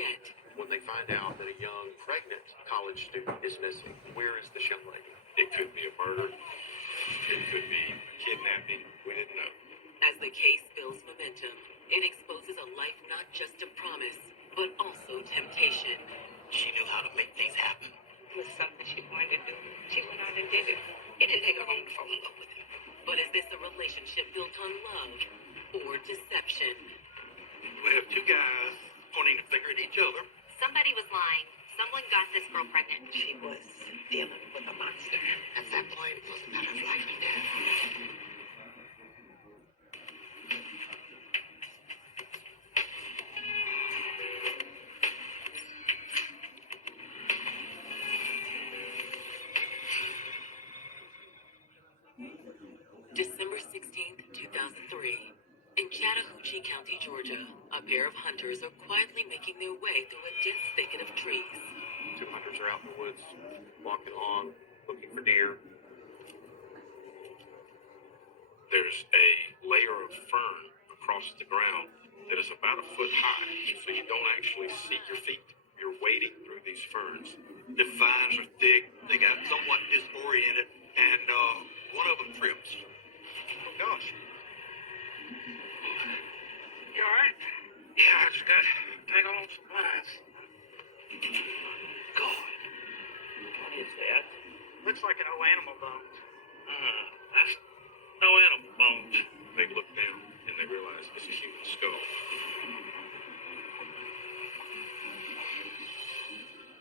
yet. When they find out that a young, pregnant college student is missing, where is this young lady? It could be a murder. It could be kidnapping. We didn't know. As the case builds momentum, it exposes a life not just of promise, but also temptation. She knew how to make things happen. It was something she wanted to do. She went out and did it. It didn't take her long to fall in love with him. But is this a relationship built on love or deception? We have two guys pointing a finger at each other. Somebody was lying. Someone got this girl pregnant. She was dealing with a monster. At that point, it was a matter of life and death. December 16th, 2003. In Chattahoochee County, Georgia, a pair of hunters are quietly making their way through a dense thicket of trees. Two hunters are out in the woods, walking along, looking for deer. There's a layer of fern across the ground that is about a foot high, so you don't actually see your feet. You're wading through these ferns. The vines are thick. They got somewhat disoriented, and one of them trips. Oh gosh. You all right? Yeah, I just got tangled on some vines. God. What is that? Looks like an old animal bones. That's no animal bones. They look down and they realize it's a human skull.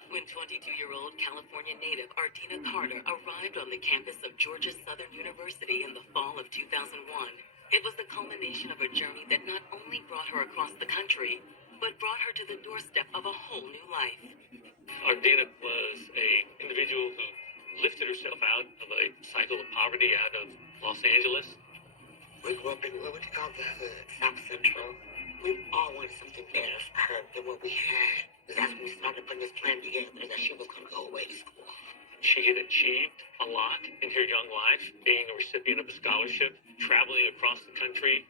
When 22-year-old California native Ardina Carter arrived on the campus of Georgia Southern University in the fall of 2001, it was the culmination of a journey that not only brought her across the country, but brought her to the doorstep of a whole new life. Ardina was an individual who lifted herself out of a cycle of poverty out of Los Angeles. We grew up in what would you call the hood, South Central. We all wanted something better for her than what we had. That's when we started putting this plan together that she was going to go away to school. She had achieved a lot in her young life, being a recipient of a scholarship, traveling across the country.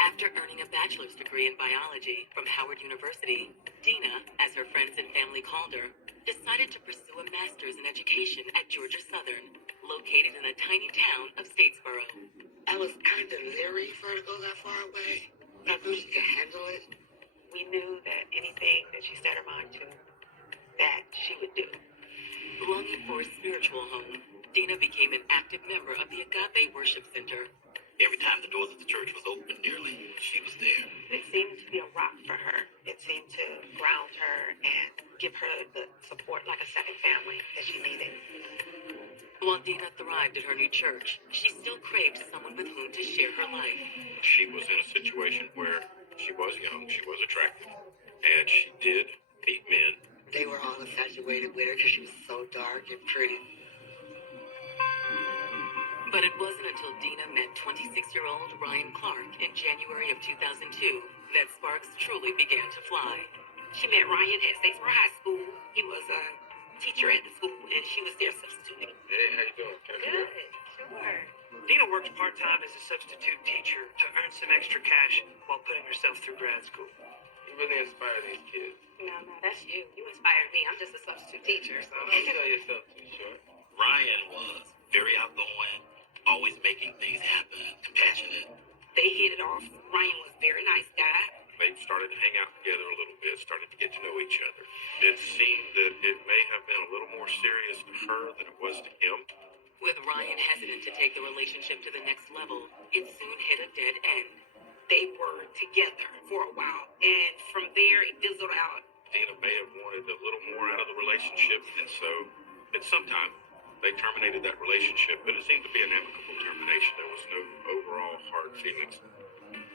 After earning a bachelor's degree in biology from Howard University, Dina, as her friends and family called her, decided to pursue a master's in education at Georgia Southern, located in the tiny town of Statesboro. I was kind of leery for her to go that far away. I knew she could handle it. We knew that anything that she set her mind to, that she would do. Longing for a spiritual home, Dina became an active member of the Agape Worship Center. Every time the doors of the church was open nearly, she was there. It seemed to be a rock for her. It seemed to ground her and give her the support like a second family that she needed. While Dina thrived at her new church, she still craved someone with whom to share her life. She was in a situation where she was young, she was attractive, and she did meet men. They were all infatuated with her because she was so dark and pretty. But it wasn't until Dina met 26-year-old Ryan Clark in January of 2002 that sparks truly began to fly. She met Ryan at Statesboro High School. He was a teacher at the school, and she was there substituting. Hey, how you doing? Good, sure. Dina worked part-time as a substitute teacher to earn some extra cash while putting herself through grad school. You really inspire these kids. No, that's you. You inspired me. I'm just a substitute teacher, so. Don't sell yourself too short. Ryan was very outgoing, always making things happen, compassionate. They hit it off. Ryan was a very nice guy. They started to hang out together a little bit, started to get to know each other. It seemed that it may have been a little more serious to her than it was to him. With Ryan hesitant to take the relationship to the next level, it soon hit a dead end. They were together for a while, and from there it fizzled out. Dina may have wanted a little more out of the relationship, and so at some time they terminated that relationship, but it seemed to be an amicable termination. There was no overall hard feelings.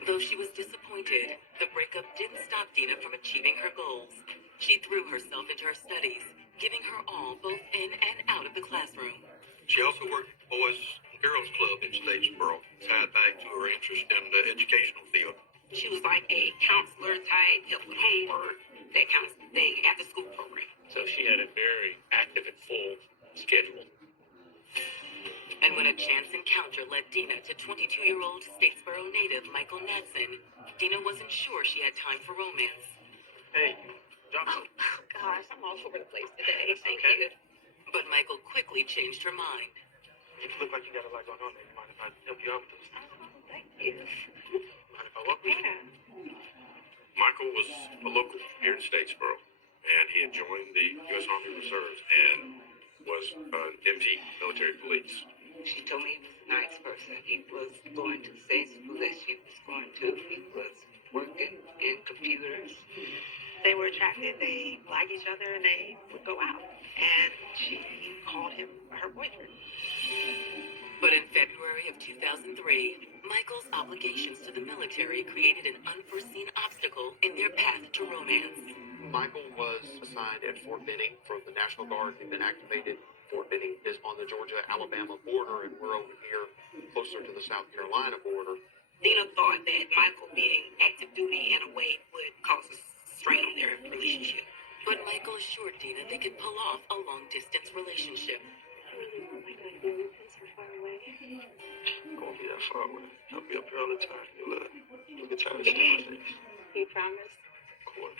Though she was disappointed, the breakup didn't stop Dina from achieving her goals. She threw herself into her studies, giving her all both in and out of the classroom. She also worked at the Boys and Girls Club in Statesboro, tied back to her interest in the educational field. She was like a counselor type, help with homework, that kind of thing, after school program. So she had a very active and full schedule. And when a chance encounter led Dina to 22-year-old Statesboro native Michael Natson, Dina wasn't sure she had time for romance. Hey, all over the place today. Thank Okay. you. But Michael quickly changed her mind. You look like you got a lot going on there. Mind if I help you out with this? Thank you. Mind if I walk with you? Yeah. Michael was a local here in Statesboro, and he had joined the U.S. Army Reserves and was an MT, military police. She told me he was a nice person. He was going to the same school that she was going to. He was working in computers. They were attracted, they liked each other, and they would go out. And she called him her boyfriend. But in February of 2003, Michael's obligations to the military created an unforeseen obstacle in their path to romance. Michael was assigned at Fort Benning from the National Guard. He'd been activated. Fort Benning is on the Georgia-Alabama border, and we're over here closer to the South Carolina border. Dina thought that Michael being active duty in a way would cause a strain on their relationship. But Michael assured Dina they could pull off a long-distance relationship. I won't be that far away. I'll be up here all the time. You'll get tired of seeing my face. You promise? Of course.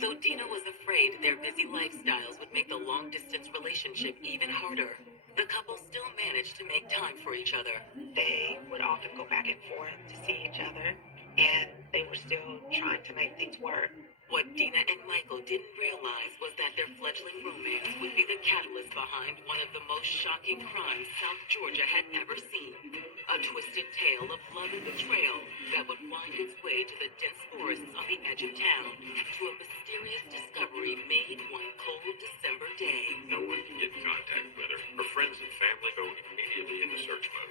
Though Dina was afraid their busy lifestyles would make the long-distance relationship even harder, the couple still managed to make time for each other. They would often go back and forth to see each other, and they were still trying to make things work. What Dina and Michael didn't realize was that their fledgling romance would be the catalyst behind one of the most shocking crimes South Georgia had ever seen. A twisted tale of love and betrayal that would wind its way to the dense forests on the edge of town, to a mysterious discovery made one cold December day. No one can get in contact with her. Her friends and family go immediately into search mode.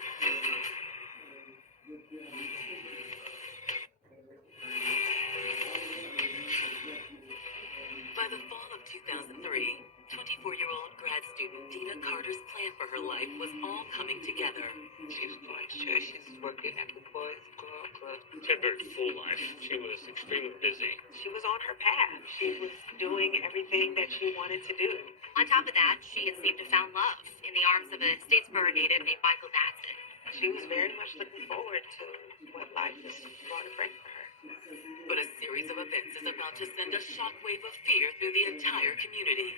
By the fall of 2003, 24-year-old grad student Dina Carter's plan for her life was all coming together. She was going to church. She was working at the boys' club. She had a very full life. She was extremely busy. She was on her path. She was doing everything that she wanted to do. On top of that, she had seemed to found love in the arms of a Statesboro native named Michael Natson. She was very much looking forward to what life was going to bring for her. But a series of events is about to send a shockwave of fear through the entire community.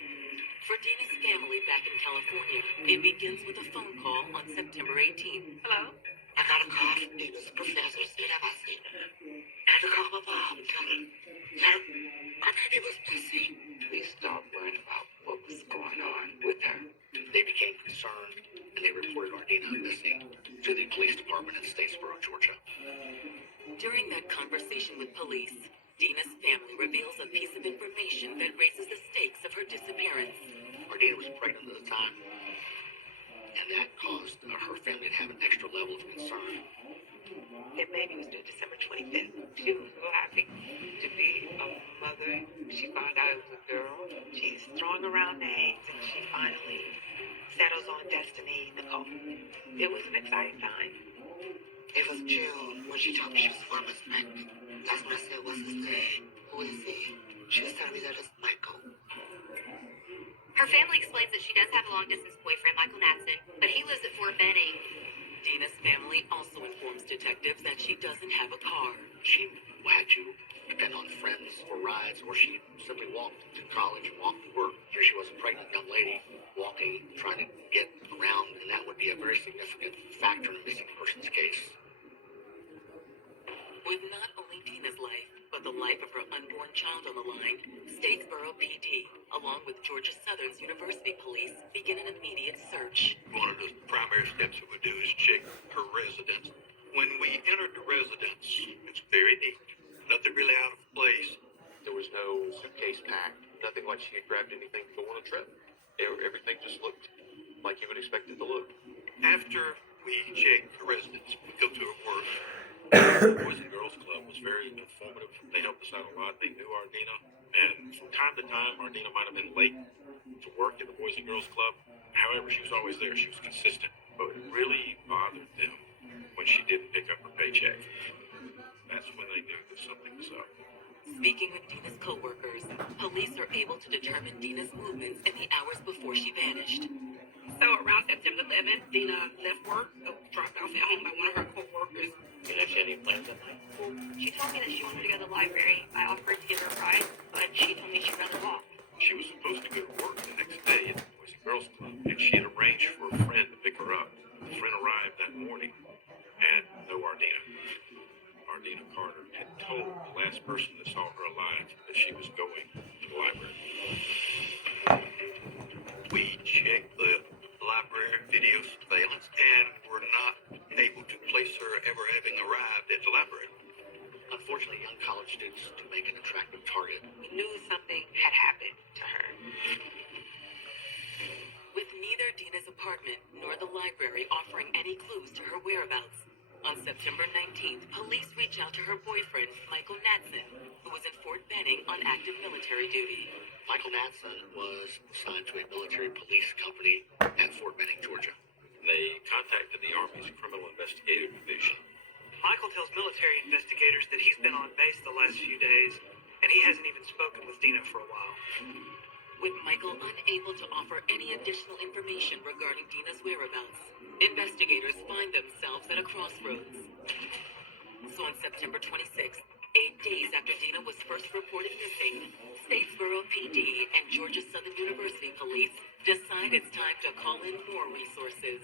For Dina's family back in California, it begins with a phone call on September 18th. Hello? I got a call from Dina's professor said have I seen her. I had to call my mom and tell her that our baby was missing. We started worrying about what was going on with her. They became concerned and they reported Ardina missing to the police department in Statesboro, Georgia. During that conversation with police, Dina's family reveals a piece of information that raises the stakes of her disappearance. Ardina was pregnant at the time, and that caused her family to have an extra level of concern. That baby was due December 25th. She was so happy to be a mother. She found out it was a girl. She's throwing around names, and she finally settles on Destiny Nicole. It was an exciting time. It was June when she told me she was 4 months pregnant. That's when I said, what's his name? Who is he? She was telling me that it's Michael. Her family explains that she does have a long-distance boyfriend, Michael Natson, but he lives at Fort Benning. Dina's family also informs detectives that she doesn't have a car. She had to depend on friends for rides, or she simply walked to college and walked to work. Here she was, a pregnant young lady, walking, trying to get around, and that would be a very significant factor in a missing person's case. With not only Dina's life, but the life of her unborn child on the line, Statesboro PD, along with Georgia Southern's University Police, begin an immediate search. One of the primary steps that we do is check her residence. When we entered the residence, it's very neat. Nothing really out of place. There was no suitcase packed. Nothing like she had grabbed anything to go on a trip. Everything just looked like you would expect it to look. After we checked the residence, we go to her work. The Boys and Girls Club was very informative. They helped us out a lot. They knew Ardina. And from time to time, Ardina might have been late to work at the Boys and Girls Club. However, she was always there. She was consistent. But it really bothered them when she didn't pick up her paycheck. That's when they knew that something was up. Speaking with Dina's co-workers, police are able to determine Dina's movements in the hours before she vanished. So around September 11th, Dina left work, dropped off at home by one of her co-workers. You know, she had any plans that night? She told me that she wanted to go to the library. I offered to give her a ride, but she told me she'd rather walk. She was supposed that she was going to the library. We checked the library video surveillance and were not able to place her ever having arrived at the library. Unfortunately, young college students do make an attractive target. We knew something had happened to her. With neither Dina's apartment nor the library offering any clues to her whereabouts. On September 19th, police reach out to her boyfriend, Michael Natson, who was in Fort Benning on active military duty. Michael Natson was assigned to a military police company at Fort Benning, Georgia. They contacted the Army's Criminal Investigative Division. Michael tells military investigators that he's been on base the last few days, and he hasn't even spoken with Dina for a while. With Michael unable to offer any additional information regarding Dina's whereabouts, investigators find themselves at a crossroads. So on September 26th, 8 days after Dina was first reported missing, Statesboro PD and Georgia Southern University Police decide it's time to call in more resources.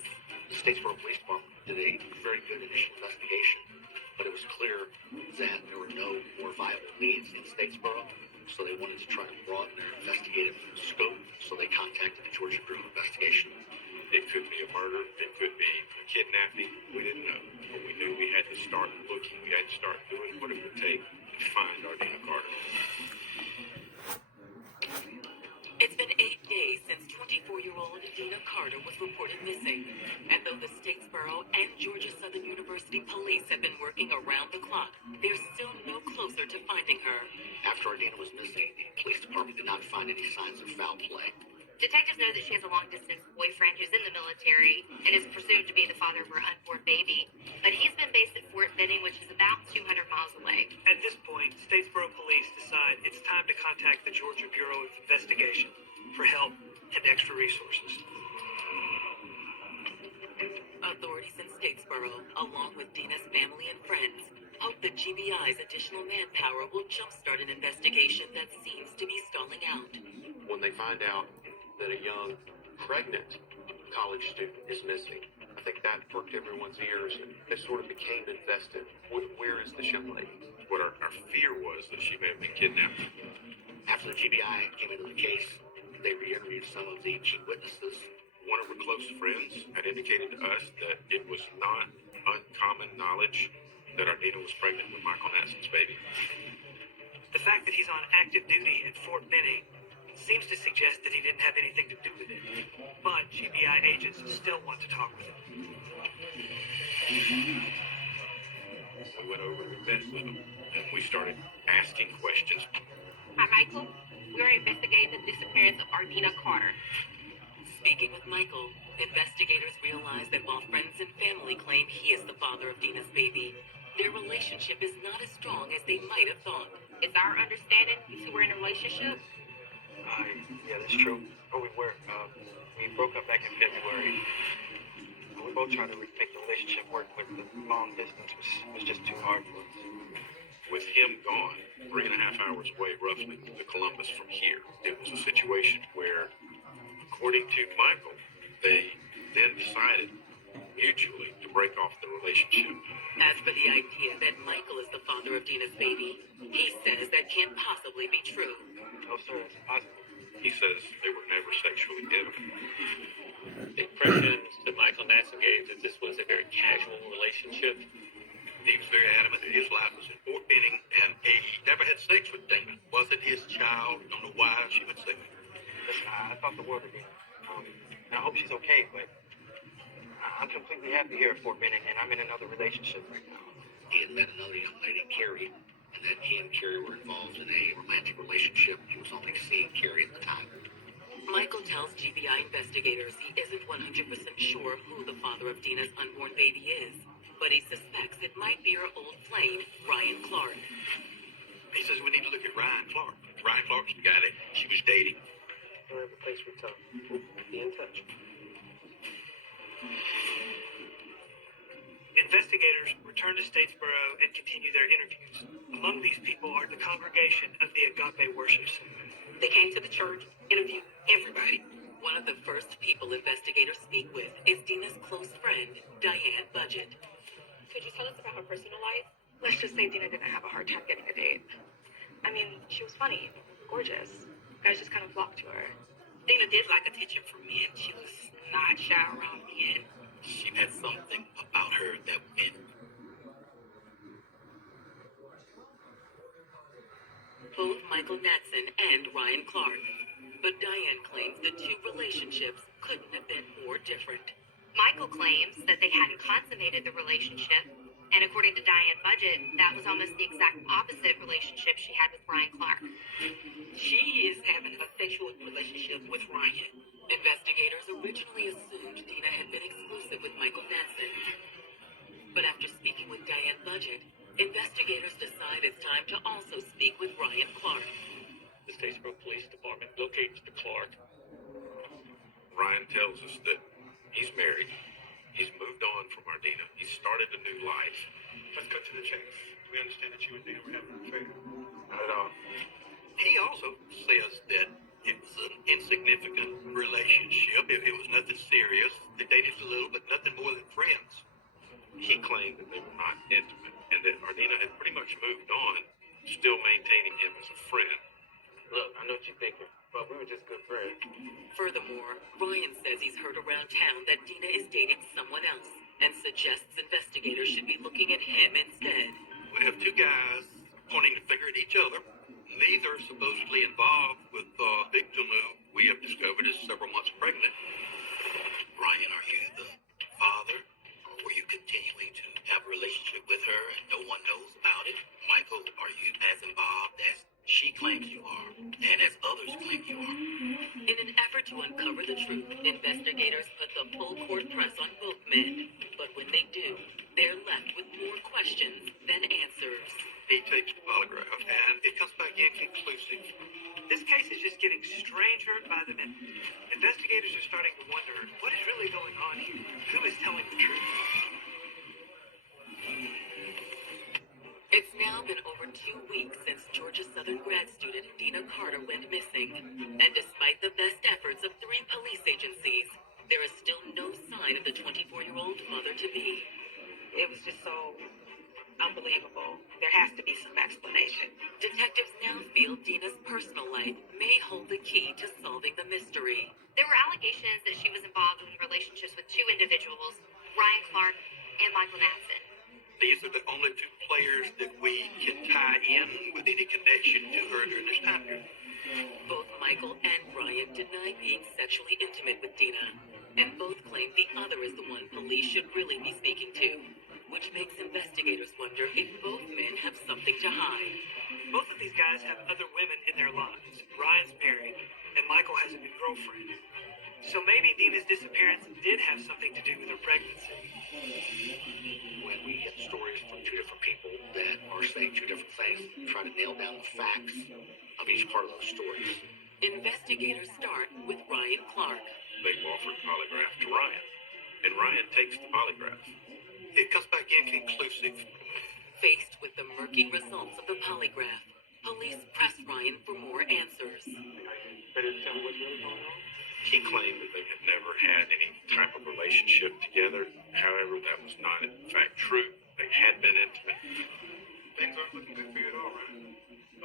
The Statesboro Police Department did a very good initial investigation, but it was clear that there were no more viable leads in Statesboro, so they wanted to try to broaden their investigative scope, so they contacted the Georgia Bureau of Investigation. It could be a murder, it could be a kidnapping, we didn't know. But we knew we had to start looking, we had to start doing what it would take to find Ardina Carter. It's been 8 days since 24-year-old Dina Carter was reported missing. And though the Statesboro and Georgia Southern University police have been working around the clock, they're still no closer to finding her. After Ardina was missing, the police department did not find any signs of foul play. Detectives know that she has a long-distance boyfriend who's in the military and is presumed to be the father of her unborn baby. But he's been based at Fort Benning, which is about 200 miles away. At this point, Statesboro police decide it's time to contact the Georgia Bureau of Investigation for help and extra resources. Authorities in Statesboro, along with Dina's family and friends, hope that GBI's additional manpower will jumpstart an investigation that seems to be stalling out. When they find out that a young, pregnant college student is missing, I think that perked everyone's ears, and they sort of became invested. Where is this young lady? What our fear was that she may have been kidnapped. After the GBI came into the case, they re-interviewed some of the key witnesses. One of her close friends had indicated to us that it was not uncommon knowledge that Ardina was pregnant with Michael Natson's baby. The fact that he's on active duty at Fort Benning seems to suggest that he didn't have anything to do with it. But GBI agents still want to talk with him. We went over to visit with him, and we started asking questions. Hi, Michael. We are investigating the disappearance of Ardina Carter. Speaking with Michael, investigators realize that while friends and family claim he is the father of Dina's baby, their relationship is not as strong as they might have thought. It's our understanding you two were in a relationship. Yeah, that's true. But we were. We broke up back in February. We both tried to make the relationship work, but the long distance was just too hard for us. With him gone, 3.5 hours away roughly to Columbus from here, it was a situation where, according to Michael, they then decided mutually to break off the relationship. As for the idea that Michael is the father of Dina's baby, he says that can't possibly be true. No, sir, it's impossible. He says they were never sexually intimate. The impressions that Michael Natson gave that this was a very casual relationship. He was very adamant that his life was in Fort Benning, and he never had sex with Dana. Wasn't his child. Don't know why she would say that. Listen, I thought the world of Dina. And I hope she's okay, but I'm completely happy here at Fort Benning, and I'm in another relationship right now. He had met another young lady, Carrie, and that he and Carrie were involved in a romantic relationship. He was only seeing Carrie at the time. Michael tells GBI investigators he isn't 100% sure who the father of Dina's unborn baby is, but he suspects it might be her old flame, Ryan Clark. He says we need to look at Ryan Clark. Ryan Clark's the guy that she was dating. We'll have a place we talk. We'll be in touch. Investigators return to Statesboro and continue their interviews. Among these people are the congregation of the Agape Worship Center. They came to the church, interviewed everybody. One of the first people investigators speak with is Dina's close friend, Diane Budget. Could you tell us about her personal life? Let's just say Dina didn't have a hard time getting a date. I mean, she was funny, gorgeous. Guys just kind of flocked to her. Dina did like attention from men. She was not shy around men. She had something about her that men. Both Michael Natson and Ryan Clark. But Diane claims the two relationships couldn't have been more different. Michael claims that they hadn't consummated the relationship, and according to Diane Budget, that was almost the exact opposite relationship she had with Ryan Clark. She is having a sexual relationship with Ryan. Investigators originally assumed Dina had been exclusive with Michael Natson. But after speaking with Diane Budget, investigators decide it's time to also speak with Ryan Clark. The Statesboro Police Department locates the Clark. Ryan tells us that he's married. He's moved on from Ardina. He's started a new life. Let's cut to the chase. We understand that you and Dina were having an affair. Not at all. He also says that it was an insignificant relationship. It was nothing serious. They dated a little, but nothing more than friends. He claimed that they were not intimate and that Ardina had pretty much moved on, still maintaining him as a friend. Look, I know what you're thinking, but we were just good friends. Furthermore, Ryan says he's heard around town that Dina is dating someone else and suggests investigators should be looking at him instead. We have two guys pointing the finger at each other. Neither are supposedly involved with the victim who we have discovered is several months pregnant. Ryan, are you the father? Or were you continuing to have a relationship with her and no one knows about it? Michael, are you as involved as she claims you are, and as others claim you are? In an effort to uncover the truth, investigators put the full court press on both men. But when they do, they're left with more questions than answers. He takes the polygraph, and it comes back inconclusive. This case is just getting stranger by the minute. Investigators are starting to wonder what is really going on here. Who is telling the truth? It's now been over 2 weeks since Georgia Southern grad student Dina Carter went missing. And despite the best efforts of 3 police agencies, there is still no sign of the 24-year-old mother-to-be. It was just so unbelievable. There has to be some explanation. Detectives now feel Dina's personal life may hold the key to solving the mystery. There were allegations that she was involved in relationships with 2 individuals, Ryan Clark and Michael Natson. These are the only 2 players that we can tie in with any connection to her during this time period. Both Michael and Ryan deny being sexually intimate with Dina, and both claim the other is the one police should really be speaking to, which makes investigators wonder if both men have something to hide. Both of these guys have other women in their lives. Ryan's married, and Michael has a new girlfriend. So maybe Dina's disappearance did have something to do with her pregnancy. When we get stories from 2 different people that are saying 2 different things, try to nail down the facts of each part of those stories. Investigators start with Ryan Clark. They've offered polygraph to Ryan, and Ryan takes the polygraph. It comes back inconclusive. Faced with the murky results of the polygraph, police press Ryan for more answers. Better tell me what's really going on? He claimed that they had never had any type of relationship together. However, that was not in fact true. They had been intimate. Things aren't looking good for you at all, right?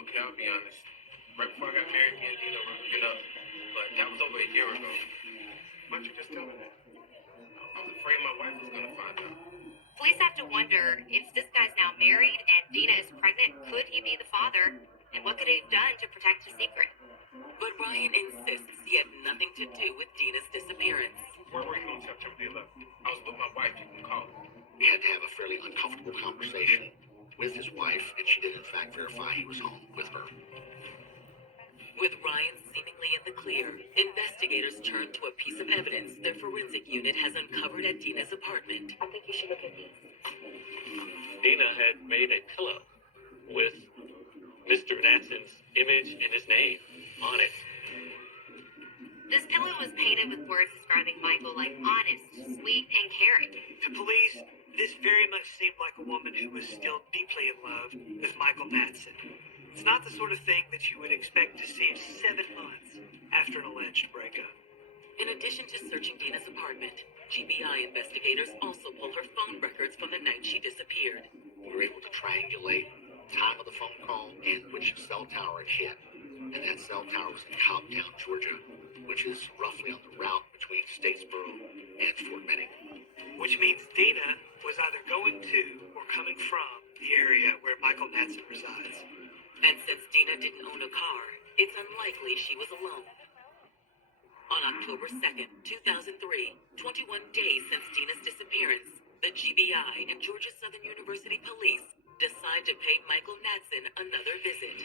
Okay, I'll be honest. Right before I got married, me and Dina were hooking up. But that was over a year ago. Why don't you just tell me that? I was afraid my wife was going to find out. Police have to wonder if this guy's now married and Dina is pregnant, could he be the father? And what could he have done to protect his secret? But Ryan insists he had nothing to do with Dina's disappearance. Where were you on September the 11th? I was with my wife. You can call her. We had to have a fairly uncomfortable conversation with his wife, and she did in fact verify he was home with her. With Ryan seemingly in the clear, investigators turn to a piece of evidence their forensic unit has uncovered at Dina's apartment. I think you should look at these. Dina had made a pillow with Mr. Natson's image and his name on it. This pillow was painted with words describing Michael like honest, sweet, and caring. To police, this very much seemed like a woman who was still deeply in love with Michael Natson. It's not the sort of thing that you would expect to see 7 months after an alleged breakup. In addition to searching Dina's apartment, GBI investigators also pull her phone records from the night she disappeared. We were able to triangulate time of the phone call and which cell tower it hit. And that cell tower was in Cobbtown, Georgia, which is roughly on the route between Statesboro and Fort Benning. Which means Dina was either going to or coming from the area where Michael Madsen resides. And since Dina didn't own a car, it's unlikely she was alone. On October 2nd, 2003, 21 days since Dina's disappearance, the GBI and Georgia Southern University Police decide to pay Michael Madsen another visit.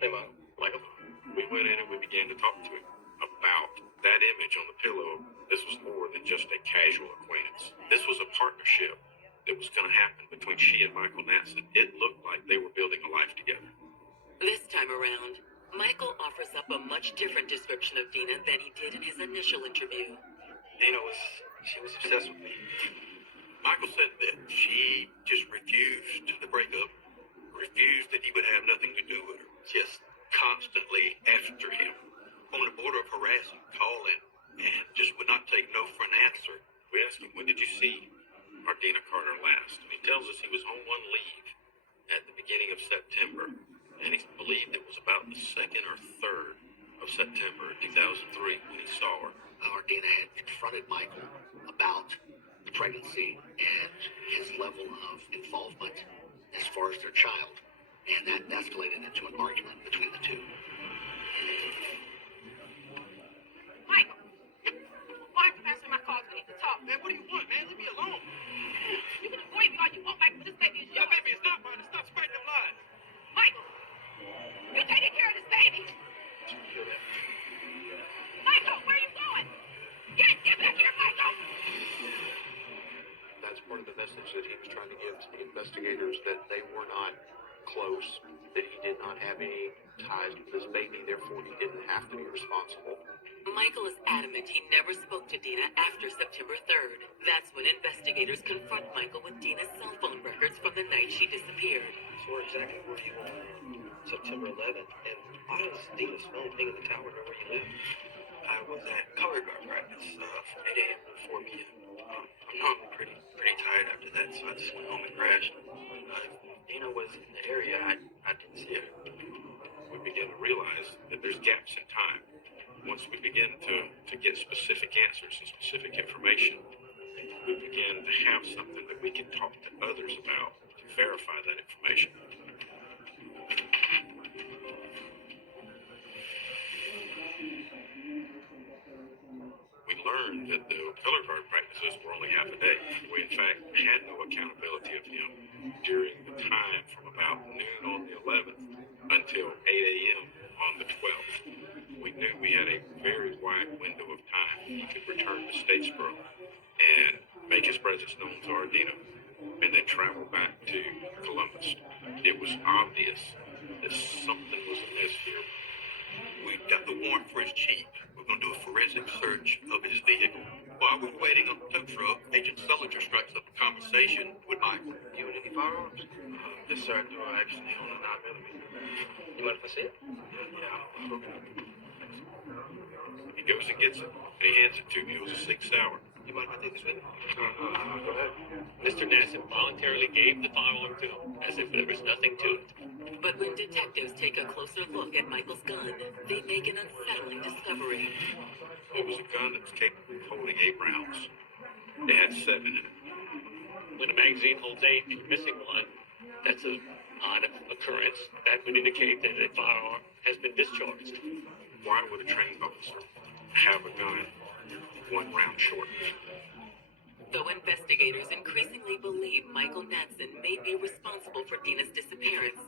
Hey, Michael. We went in and we began to talk to him about that image on the pillow. This was more than just a casual acquaintance. This was a partnership that was going to happen between she and Michael Madsen. It looked like they were building a life together. This time around, Michael offers up a much different description of Dina than he did in his initial interview. Dina was obsessed with me. Michael said that she just refused the breakup, refused that he would have nothing to do with her, just constantly after him, on the border of harassing, calling, and just would not take no for an answer. We asked him, when did you see Ardina Carter last? And he tells us he was on one leave at the beginning of September, and he believed it was about the 2nd or 3rd of September 2003 when he saw her. Ardina had confronted Michael about the pregnancy and his level of involvement as far as their child, and that escalated into an argument between the two. Michael, why are you answering my calls? We need to talk. Man, what do you want, man? Leave me alone. You can avoid me all you want, Michael, but this baby is Yeah, yours. baby, it's not mine. Stop spreading them lies. Michael, you taking care of this baby? Feel that? Michael, where are you going? Get back here, Michael! That's part of the message that he was trying to give to the investigators, that they were not close, that he did not have any ties with this baby, therefore he didn't have to be responsible. Michael is adamant he never spoke to Dina after September 3rd. That's when investigators confront Michael with Dina's cell phone records from the night she disappeared. So exactly where you were September 11th, and why does Dina's phone ping in the tower know where you live? I was at color guard practice from 8 a.m. to 4 p.m. I'm normally pretty tired after that, so I just went home and crashed. If Dina was in the area, I didn't see her. We begin to realize that there's gaps in time. Once we begin to get specific answers and specific information, we begin to have something that we can talk to others about to verify that information. We learned that the color guard practices were only half a day. We, in fact, had no accountability of him during the time from about noon on the 11th until 8 a.m. on the 12th. We knew we had a very wide window of time he could return to Statesboro and make his presence known to Ardina, and then travel back to Columbus. It was obvious that something was amiss here. We got the warrant for his Jeep. We're going to do a forensic search of his vehicle. While we're waiting on the tow truck, Agent Sullinger strikes up a conversation with Michael. You and any firearms? Yes, sir, I do. I actually own a 9mm. You mind if I see it? Yeah. He goes and gets it, and he hands it to me. It was a 6 hour. You mind if I take this with me? Go ahead. Mr. Nassif voluntarily gave the firearm to him, as if there was nothing to it. But when detectives take a closer look at Michael's gun, they make an unsettling discovery. It was a gun that was capable of holding 8 rounds. It had 7 in it. When a magazine holds 8 and you're missing one, that's an odd occurrence. That would indicate that a firearm has been discharged. Why would a trained officer have a gun 1 round short? Though investigators increasingly believe Michael Madsen may be responsible for Dina's disappearance,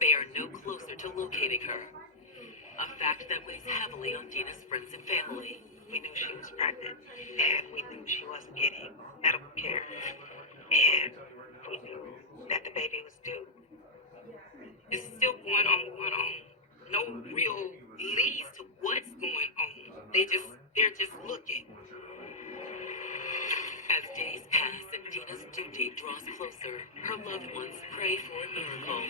they are no closer to locating her. A fact that weighs heavily on Dina's friends and family. We knew she was pregnant, and we knew she wasn't getting medical care, and we knew that the baby was due. It's still going on. No real leads to what's going on. They're just looking. As days pass and Dina's due date draws closer, her loved ones pray for a miracle.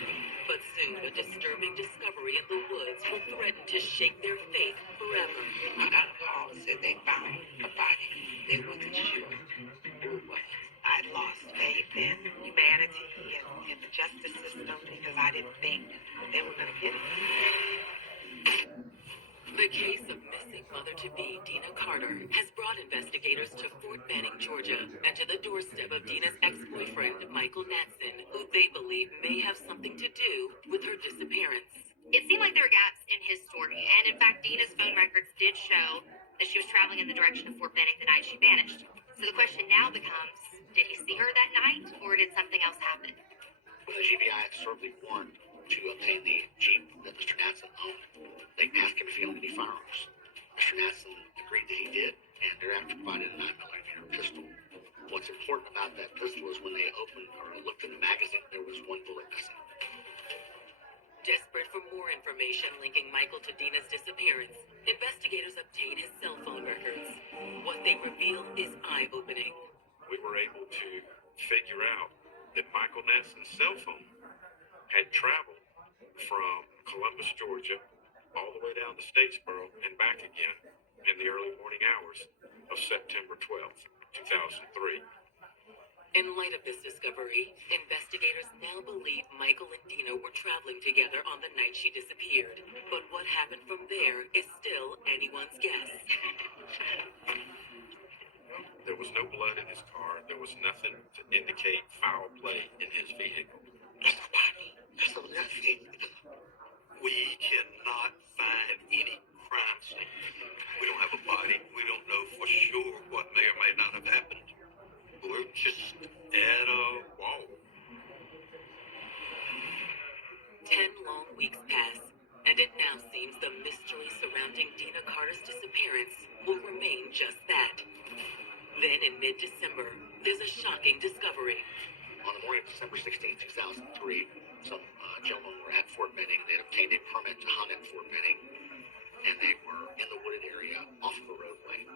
But soon, a disturbing discovery in the woods will threaten to shake their faith forever. I got a call that said they found a body. They wasn't sure who it was. I I'd lost faith in humanity and the justice system because I didn't think they were going to get it. The case of missing mother-to-be Dina Carter has brought investigators to Fort Benning, Georgia, and to the doorstep of Dina's ex-boyfriend, Michael Natson, who they believe may have something to do with her disappearance. It seemed like there were gaps in his story, and in fact, Dina's phone records did show that she was traveling in the direction of Fort Benning the night she vanished. So the question now becomes, did he see her that night, or did something else happen? When the GBI certainly warned to obtain the Jeep that Mr. Natson owned, they asked him if he owned any firearms. Mr. Natson agreed that he did, and thereafter provided a 9mm pistol. What's important about that pistol is when they opened or looked in the magazine, there was one bullet missing. Desperate for more information linking Michael to Dina's disappearance, investigators obtain his cell phone records. What they reveal is eye-opening. We were able to figure out that Michael Natson's cell phone had traveled from Columbus, Georgia, all the way down to Statesboro and back again in the early morning hours of September 12th, 2003. In light of this discovery, investigators now believe Michael and Dina were traveling together on the night she disappeared. But what happened from there is still anyone's guess. There was no blood in his car. There was nothing to indicate foul play in his vehicle. There's no body. There's no nothing. We cannot find any crime scene. We don't have a body. We don't know for sure what may or may not have happened. We're just at a wall. 10 long weeks pass, and it now seems the mystery surrounding Dina Carter's disappearance will remain just that. Then in mid-December, there's a shocking discovery. On the morning of December 16, 2003, some gentlemen were at Fort Benning. They had obtained a permit to hunt at Fort Benning, and they were in the wooded area off of the roadway.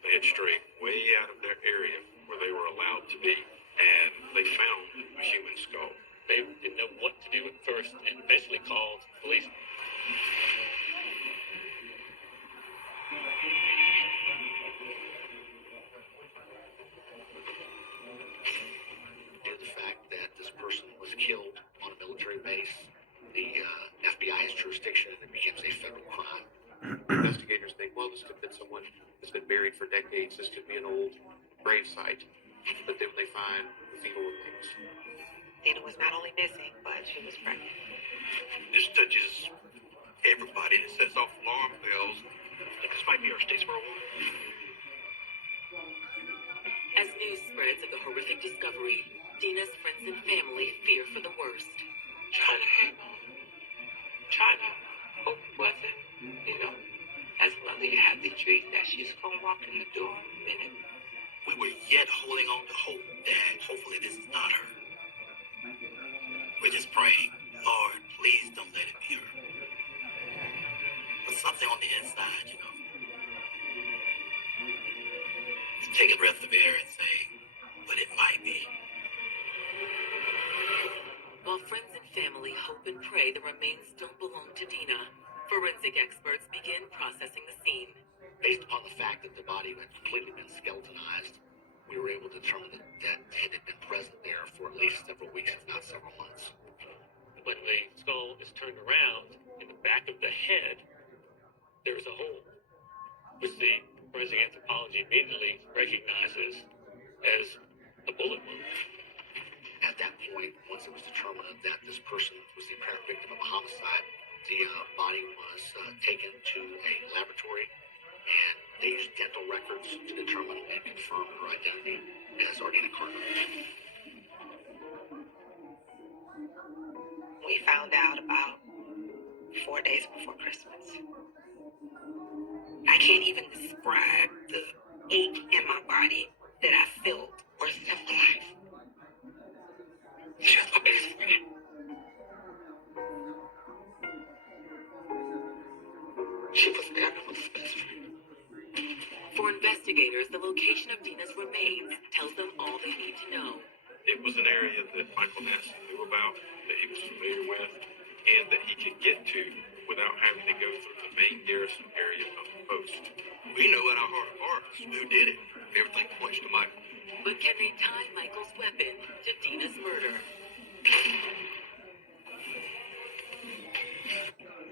They had strayed way out of their area where they were allowed to be, and they found a human skull. They didn't know what to do at first and eventually called police. Due to the fact that this person was killed on a military base, the FBI has jurisdiction and it becomes a federal crime. Investigators think, well, this could have been someone that's been buried for decades. This could be an old grave site. But then they find the fetal remains. Dina was not only missing, but she was pregnant. This touches everybody and it sets off alarm bells. This might be our Statesboro woman. As news spreads of the horrific discovery, Dina's friends and family fear for the worst. Trying to hope it wasn't, as a mother, you have the dream that she's going to walk in the door in a minute. We were yet holding on to hope that hopefully this is not her. We're just praying, Lord, please don't let it be her. But something on the inside, take a breath of air and say, but it might be. While friends and family hope and pray the remains don't belong to Dina, forensic experts begin processing the scene. Based upon the fact that the body had completely been skeletonized, we were able to determine that that head had been present there for at least several weeks, if not several months. When the skull is turned around, in the back of the head, there is a hole, which the forensic anthropology immediately recognizes as a bullet wound. At that point, once it was determined that this person was the apparent victim of a homicide, the body was taken to a laboratory, and they used dental records to determine and confirm her identity as Ardina Carter. We found out about 4 days before Christmas. I can't even describe the ache in my body that I felt worse than life. She was my best friend. She was everyone's best friend. For investigators, the location of Dina's remains tells them all they need to know. It was an area that Michael Natson knew about, that he was familiar with, and that he could get to without having to go through the main garrison area of the post. We know in our heart of hearts who did it. Everything points to Michael. But can they tie Michael's weapon to Dina's murder?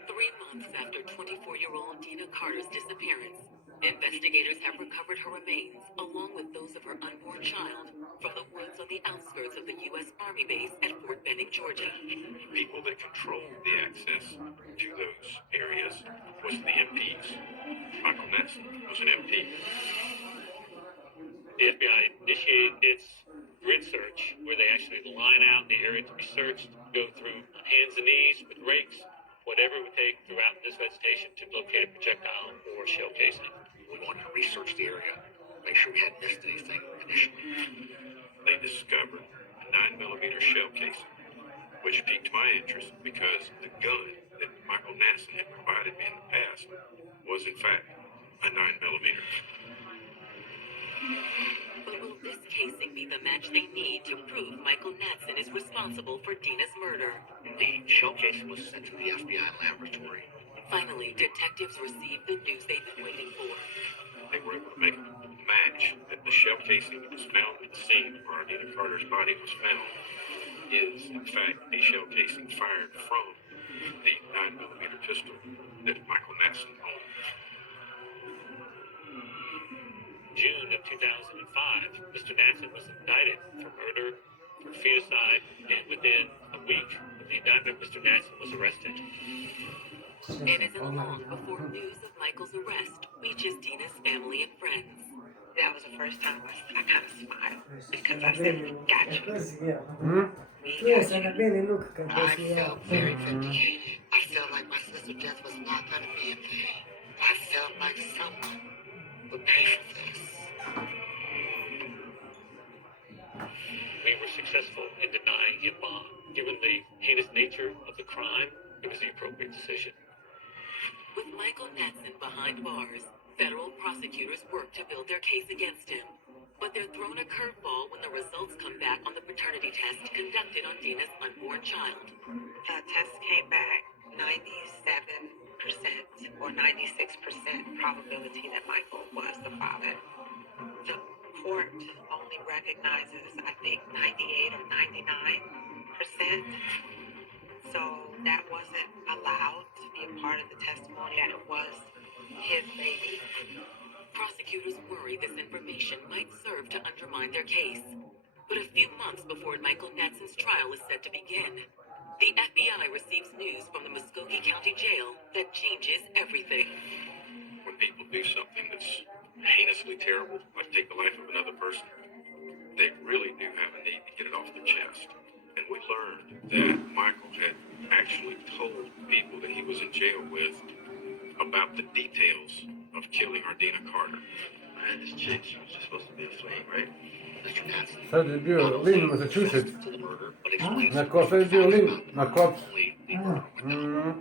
3 months after 24-year-old Dina Carter's disappearance, investigators have recovered her remains, along with those of her unborn child, from the woods on the outskirts of the U.S. Army base at Fort Benning, Georgia. People that controlled the access to those areas was the MPs. Michael Madsen was an MP. The FBI initiated its grid search, where they actually line out the area to be searched, go through hands and knees with rakes, whatever it would take throughout this vegetation to locate a projectile or shell casing. We wanted to research the area, make sure we hadn't missed anything initially. They discovered a 9mm shell casing, which piqued my interest because the gun that Michael Madsen had provided me in the past was, in fact, a 9mm. But will this casing be the match they need to prove Michael Madsen is responsible for Dina's murder? The shell casing was sent to the FBI laboratory. Finally, detectives received the news they've been waiting for. They were able to make a match that the shell casing that was found at the scene where Dina Carter's body was found is, in fact, a shell casing fired from the 9mm pistol that Michael Madsen owned. June of 2005, Mr. Madsen was indicted for murder, for feticide, and within a week of the indictment, Mr. Madsen was arrested. It isn't long before news of Michael's arrest reaches Dina's family and friends. That was the first time I kind of smiled because I said, we got you. Yes, and I felt very vindicated. I felt like my sister's death was not going to be in vain. I felt like someone would pay for this. We were successful in denying him bond. Given the heinous nature of the crime, it was the appropriate decision. With Michael Madsen behind bars, federal prosecutors work to build their case against him. But they're thrown a curveball when the results come back on the paternity test conducted on Dina's unborn child. The test came back 97% or 96% probability that Michael was the father. The court only recognizes, I think, 98 or 99%. So that wasn't allowed to be a part of the testimony that it was his baby. Prosecutors worry this information might serve to undermine their case. But a few months before Michael Madsen's trial is set to begin, the FBI receives news from the Muskogee County Jail that changes everything. When people do something that's heinously terrible, like take the life of another person, they really do have a need to get it off their chest. And we learned that Michael had actually told people that he was in jail with about the details of killing Dina Carter. I had this chick, she was just supposed to be a fling, right? Mr. Madsen. Sad je bio Lin, Massachusetts. To the murder, but explains Na ko, sad je bio Lin, na kop. only the murder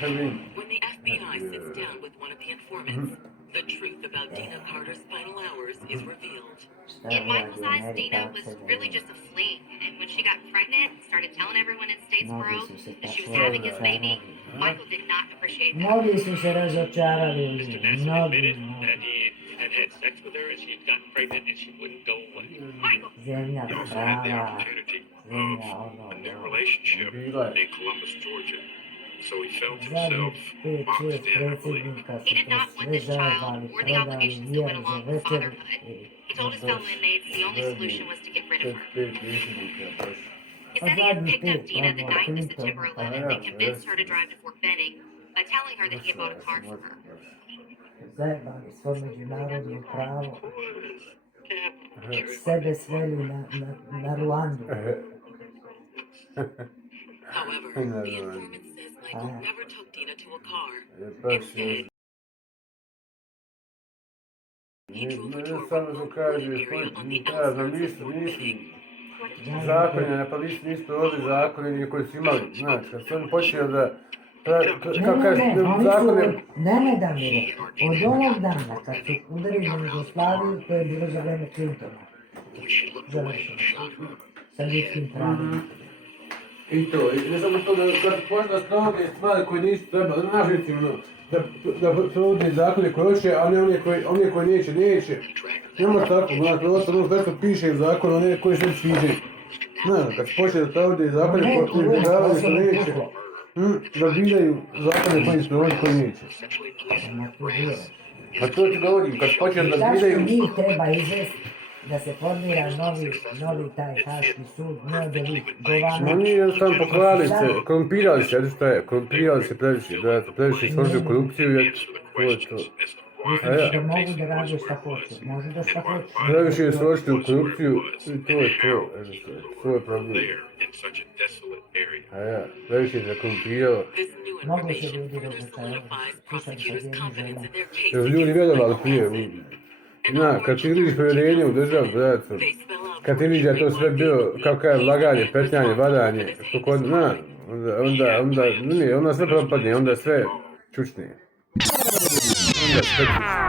When the FBI sits down with one of the informants, the truth about Dina Carter's final hours is revealed. In Michael's eyes, Dina was really just a fling, and when she got pregnant, started telling everyone in Statesboro that she was having his baby, Michael did not appreciate that. Mnogi su se razočarali u Mr. njih, Madsen mnogi, admitted mnogi. that he had had sex with her and she had gotten pregnant and she wouldn't go away. Michael! Zemlja He also had the prava, opportunity zemlja of a new ono, relationship in Columbus, Georgia. So he felt zadnjih himself 5-6 boxed in, I believe. predsjednika He su did to not want sve this child žalbali, or the prodali obligations that vjer went za along with večer. fatherhood. He told his fellow inmates the only solution was to get rid of her. 5 predsjednika baš. He said he had picked up Dina the night of September 11th and convinced her to drive to Fort Benning by telling her that he had bought a car for her. Zajebali svo međunarodno pravo. Sebe sveli na Ruandu. However, the informant says Michael never took Dina to a car. Instead, he drove her to a Samo remote kaže, wooded area on the ja znam, outskirts of nisu, Fort nisu Benning. zakoni, na polici nisu provodili zakone koji su imali, znaš, kad su oni počeli da, kako kažeš, zakone... Ne, Damire, od onog dana kad su udarili na Jugoslaviju, to je bilo za vreme Clintona. Završeno. Sa ljudskim pravima. I to, i ne samo to, da počne sprovode stvari koje nisu trebali, znaš recimo, da provode zakone koje hoće, a ne one koje neće. Nemaš tako, znaš, ono sve što piše u zakonu, one koje se sviđaju. Znaš, kad se počne da provode zakone koje izbjegavaju što neće, da biraju zakone koji sprovode koji neće. A to ti govorim, kad počne da biraju... Zašto njih treba izvesti da se formira novi taj haški sud, ne od ovih govana? Oni jednostavno pokvarili se, korumpirali se, šta je, korumpirali se previše, brate, previše složili korupciju i to je to. Misliš da mogu da rade šta hoće, može da šta hoće. Previše je složili u korupciju i to je to, to je problem. A ja, previše je zakorumpiralo. Mnogo se ljudi različaju, slušam sa jednim ženom. Jer ljudi vjerovali prije, kad ti vidiš povjerenje u državu, brate, kad ti vidiš da to sve bilo, kako je laganje, petljanje, varanje, onda sve propadne, onda sve čučne. Onda sve čučne.